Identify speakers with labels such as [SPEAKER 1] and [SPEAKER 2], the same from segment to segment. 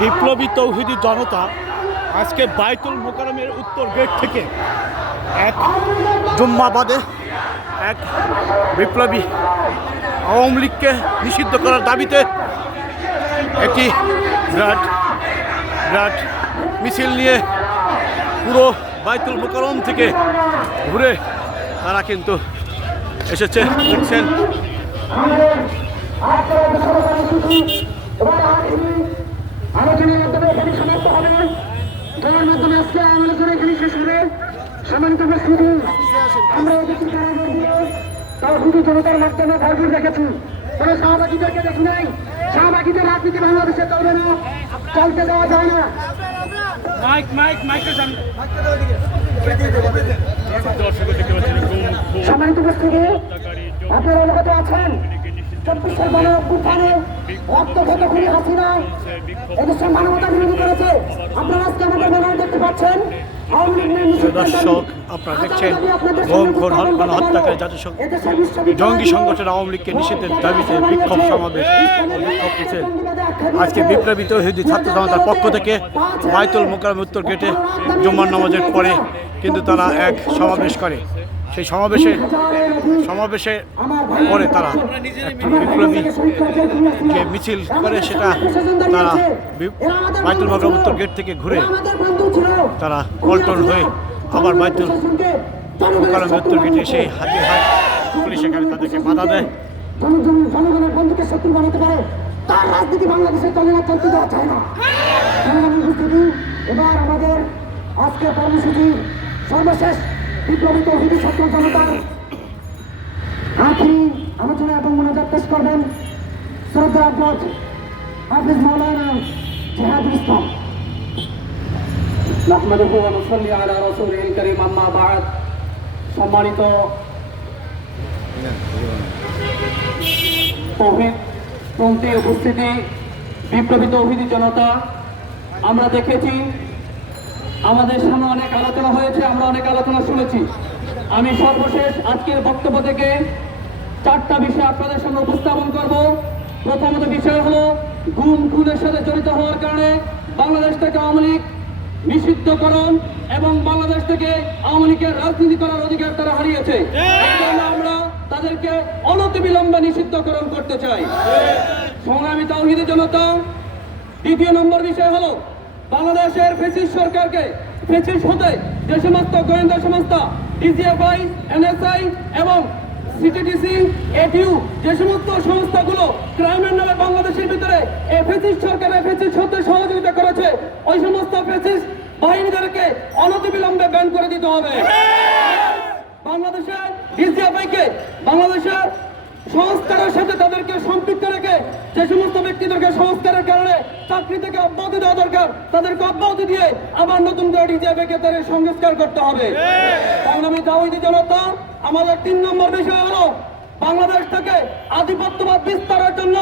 [SPEAKER 1] বিপ্লবী তৌহিদি জনতা আজকে বাইতুল মোকারমের উত্তর গেট থেকে এক জুম্মাবাদে এক বিপ্লবী আওয়ামী লীগকে নিষিদ্ধ করার দাবিতে একটি বিরাট বিরাট মিছিল নিয়ে পুরো বাইতুল মোকারম থেকে ঘুরে তারা কিন্তু এসেছে, দেখছেন।
[SPEAKER 2] আলোচনার মাধ্যমে এখানে সমাপ্ত হবে। তোমার মাধ্যমে আজকে আলোচনা এখানে শেষ হবে। সম্মানিত উপস্থিতি আমরা দিয়ে তাও শুধু জনতার মাধ্যমে ভরপুর দেখেছি কোনো সহবাগীদেরকে দেখি নাই। সহবাগীদের রাজনীতি বাংলাদেশে চলবে না। চলতে দেওয়া যায় না।
[SPEAKER 3] মাইক মাইক মাইকের সামনে।
[SPEAKER 2] সম্মানিত উপস্থিতি আপনারা অবগত আছেন চব্বিশের গণ অভ্যুত্থানে রক্তক্ষত খুনি হাসিনা এদেশের মানবতা বিরোধী করেছে। আপনারা আজকে আমাদের ব্যানারে দেখতে পাচ্ছেন।
[SPEAKER 1] দর্শক আপনারা দেখছেন খুন গণহত্যাকারী
[SPEAKER 2] বিশ্ববিদ্যালয়
[SPEAKER 1] জঙ্গি সংগঠন আওয়ামী লীগকে নিষিদ্ধের দাবিতে বিক্ষোভ সমাবেশ। আজকে বিপ্লবী তৌহিদি ছাত্র জনতার পক্ষ থেকে বাইতুল মোকারম উত্তর গেটে জুম্মার নামাজের পরে কিন্তু তারা এক সমাবেশ করে। সেই সমাবেশে সমাবেশে পরে তারা বিপ্লবী যে মিছিল করে সেটা তারা বাইতুল মোকারম উত্তর গেট থেকে ঘুরে তারা পল্টন হয়ে আবার বাইতুল মোকারম উত্তর গেটে এসে হাজির হয়। পুলিশ এখানে তাদেরকে বাধা দেয়।
[SPEAKER 2] বন্ধুকে তার রাজনীতি বাংলাদেশে দেওয়া যায় না। এবার আমাদের আজকে কর্মসূচি সর্বশেষ। বিপ্লবী তৌহিদি ছাত্র জনতার আখরি আলোচনা এবং মনোযোগ পেশ করবেন। শ্রদ্ধা আব্বাস হাফিজ মৌলানা জেহাদুল ইসলাম।
[SPEAKER 4] ওয়া নুসাল্লি আলা রাসূলিল কারীম, আম্মা বা'দ। সম্মানিত তৌহিদ পন্থী উপস্থিতি, বিপ্লবী তৌহিদি জনতা, আমরা দেখেছি আমাদের সামনে অনেক আলোচনা হয়েছে, আমরা অনেক আলোচনা শুনেছি। আমি সর্বশেষ আজকের বক্তব্য থেকে চারটা বিষয় আপনাদের সামনে উপস্থাপন করব। প্রথমত বিষয় হলো, গুম খুনের সাথে জড়িত হওয়ার কারণে বাংলাদেশ থেকে আওয়ামী লীগ নিষিদ্ধকরণ এবং বাংলাদেশ থেকে আওয়ামী লীগের রাজনীতি করার অধিকার তারা হারিয়েছে। আমরা তাদেরকে অনতিবিলম্বে নিষিদ্ধকরণ করতে চাই। সংগ্রামী তাওহিদি জনতা দ্বিতীয় নম্বর বিষয় হলো বাংলাদেশের ফেসিস সরকারকে ফেসিস হতে যে সমস্ত গোয়েন্দা সংস্থা ডিজিএফআই এনএসআই এবং সিটিডিসি এটিউ যে সমস্ত সংস্থাগুলো ক্রাইমের নামে বাংলাদেশের ভিতরে এই ফেসিস সরকারের ফেসিস হতে সহযোগিতা করেছে ওই সমস্ত ফেসিস বাহিনীদেরকে অনতিবিলম্বে ব্যান করে দিতে হবে। বাংলাদেশের ডিজিএফআইকে বাংলাদেশের সংস্কারের সাথে তাদেরকে সম্পৃক্ত রেখে যে সমস্ত ব্যক্তিদেরকে সংস্কারের কারণে চাকরি থেকে অব্যাহতি দেওয়া দরকার তাদেরকে অব্যাহতি দিয়ে আবার নতুন করে ডিজিএফআইকে তাদের সংস্কার করতে হবে। সংগ্রামী দাওয়াইদি জনতা আমাদের তিন নম্বর বিষয় হলো বাংলাদেশ থেকে আধিপত্যবাদ বিস্তারের জন্য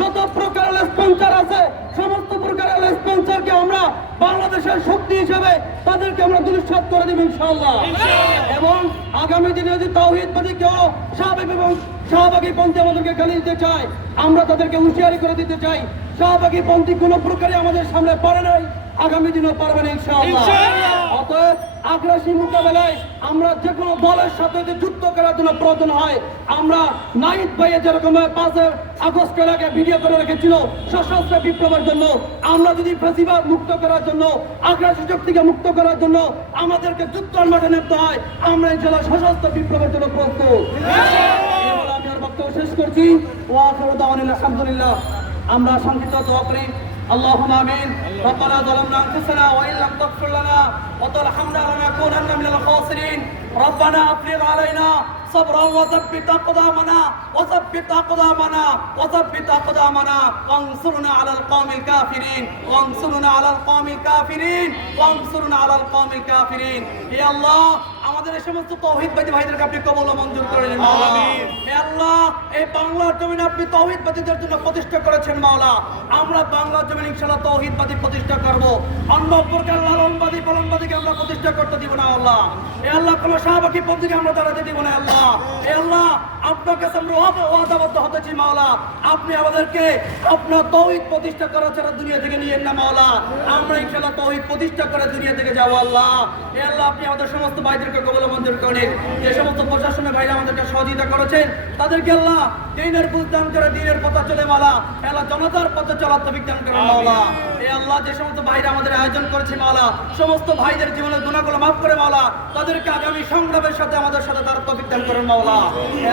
[SPEAKER 4] যত প্রকারের স্পন্সার আছে সমস্ত প্রকারের স্পন্সারকে আমরা বাংলাদেশের শক্তি হিসেবে তাদেরকে আমরা দুলিশ্বাত করে দেব ইনশাআল্লাহ। এবং আগামী দিনে যদি তাওহিদবাদী কেউ স্বাভাবিক এবং শাহবাগী পন্থী আমাদেরকে গালি দিতে চায় আমরা তাদেরকে হুঁশিয়ারি করে দিতে চাই। শাহবাগী পন্থী কোনো প্রকারে আমাদের সামনে পারে নাই। আগামী দিনেও পারবে না ইনশাআল্লাহ। অতএব আগ্রাসী মোকাবেলায় আমরা যে কোনো দলের সাথে যে যুদ্ধ করার জন্য প্রয়োজন হয় আমরা নাইট ভাইয়ে যেরকম পাঁচে আগস্টের আগে ভিডিও করে রেখেছিল সশস্ত্র বিপ্লবের জন্য আমরা যদি ফেসিবাদ মুক্ত করার জন্য আগ্রাসী শক্তিকে মুক্ত করার জন্য আমাদেরকে যুদ্ধের মাঠে নেমতে হয় আমরা ইনশাল্লাহ সশস্ত্র বিপ্লবের জন্য প্রস্তুত। আমি আর বক্তব্য শেষ করছি। ওয়া আখিরু আলহামদুলিল্লাহ। আমরা সংক্ষিপ্ত দোয়া করি। اللهم امين ربنا ظلمنا انفسنا وان لم تغفر لنا وترحمنا لنكونن من الخاسرين ربنا افرغ علينا صبرا وثبت اقدامنا وثبت اقدامنا وثبت اقدامنا وانصرنا على القوم الكافرين وانصرنا على القوم الكافرين وانصرنا على القوم الكافرين يا الله আমাদের এই সমস্ত তৌহিদবাদী ভাইদেরকে আপনি কবল মঞ্জুর করে নিন আল্লাহ এই বাংলার জমিন আপনি তৌহিদবাদীদের জন্য প্রতিষ্ঠা করেছেন মাওলা। আমরা বাংলার জমিন ইনশাল্লাহ তৌহিদবাদী প্রতিষ্ঠা করব। অন্য প্রকার লালনবাদী পালন প্রতিষ্ঠা করতে দিব না আল্লাহ। এ আল্লাহ কোন শাহবাকি পন্থীকে আমরা দাঁড়াতে দিব না আল্লাহ। এ আল্লাহ, আপনার কাছে আমরা ওয়াদা- ওয়াদাবদ্ধ হতেছি মাওলা। আপনি আমাদেরকে আপনার তৌহিদ প্রতিষ্ঠা করা ছাড়া দুনিয়া থেকে নিয়ে না মাওলা। আমরা ইনশাআল্লাহ তৌহিদ প্রতিষ্ঠা করে দুনিয়া থেকে যাব আল্লাহ। এ আল্লাহ, আপনি আমাদের সমস্ত ভাইদেরকে কবল মঞ্জুর করেন। যে সমস্ত প্রশাসনের ভাইরা আমাদেরকে সহযোগিতা করেছেন, তাদেরকে আল্লাহ দিনের বুঝদান করে দিনের পথে চলে মালা আল্লাহ জনতার পথে চলার বিজ্ঞান করে মাওলা। এ আল্লাহ, যে সমস্ত ভাইরা আমাদের আয়োজন করেছে মাওলা, সমস্ত ভাইদের জীবনের গুণাগুলো মাফ করে মাওলা, তাদেরকে আগামী সংগ্রামের সাথে আমাদের সাথে তার তো বিজ্ঞান করেন মাওলা।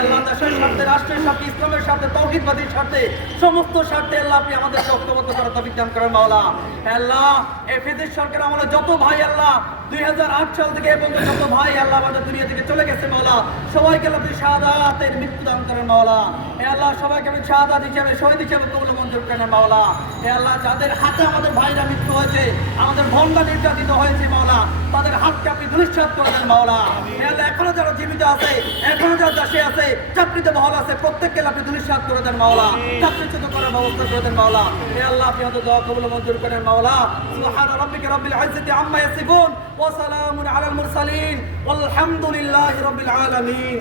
[SPEAKER 4] আল্লাহ দেশের স্বার্থে, রাষ্ট্রের স্বার্থে, ইসলামের স্বার্থে, তৌহিদবাদীর স্বার্থে, সমস্ত স্বার্থে আল্লাহ আপনি আমাদেরকে ঐক্যবদ্ধ করার তো বিজ্ঞান করেন মাওলা। আল্লাহ ফিজিক্স সরকার আমলে যত ভাই আল্লাহ, দুই সাল থেকে এবং যত ভাই আল্লাহ আমাদের দুনিয়া থেকে চলে গেছে মাওলা, সবাইকে আপনি শাহাদাতের মৃত্যু দান করেন মাওলা। আল্লাহ, সবাইকে আপনি শাহাদাত হিসাবে, শহীদ হিসাবে কবুল মঞ্জুর করেন মাওলা। হে আল্লাহ, যাদের হাতে আমাদের ভাইরা মৃত্যু হয়েছে, আমাদের ভন্ডা নির্যাতিত হয়েছে মাওলা তাদের হাতকে আপনি দুলিশ্বাস করে দেন মাওলা এখনও যারা জীবিত আছে, এখনও যারা দেশে আছে, চাকরিতে বহাল আছে, প্রত্যেককে আপনি দুলিশ্বাস করে দেন, মাওলা। চাকরিচ্যুত করার ব্যবস্থা করে দেন, মাওলা। হে আল্লাহ, আপনি হয়তো দোয়া কবুল মঞ্জুর করেন, মাওলা। সুবহান রাব্বিকা রাব্বিল ইজ্জাতি আম্মা ইয়াসিফুন, ওয়া সালামুন আলাল মুরসালিন। ওয়ালহামদুলিল্লাহি রাব্বিল আলামিন।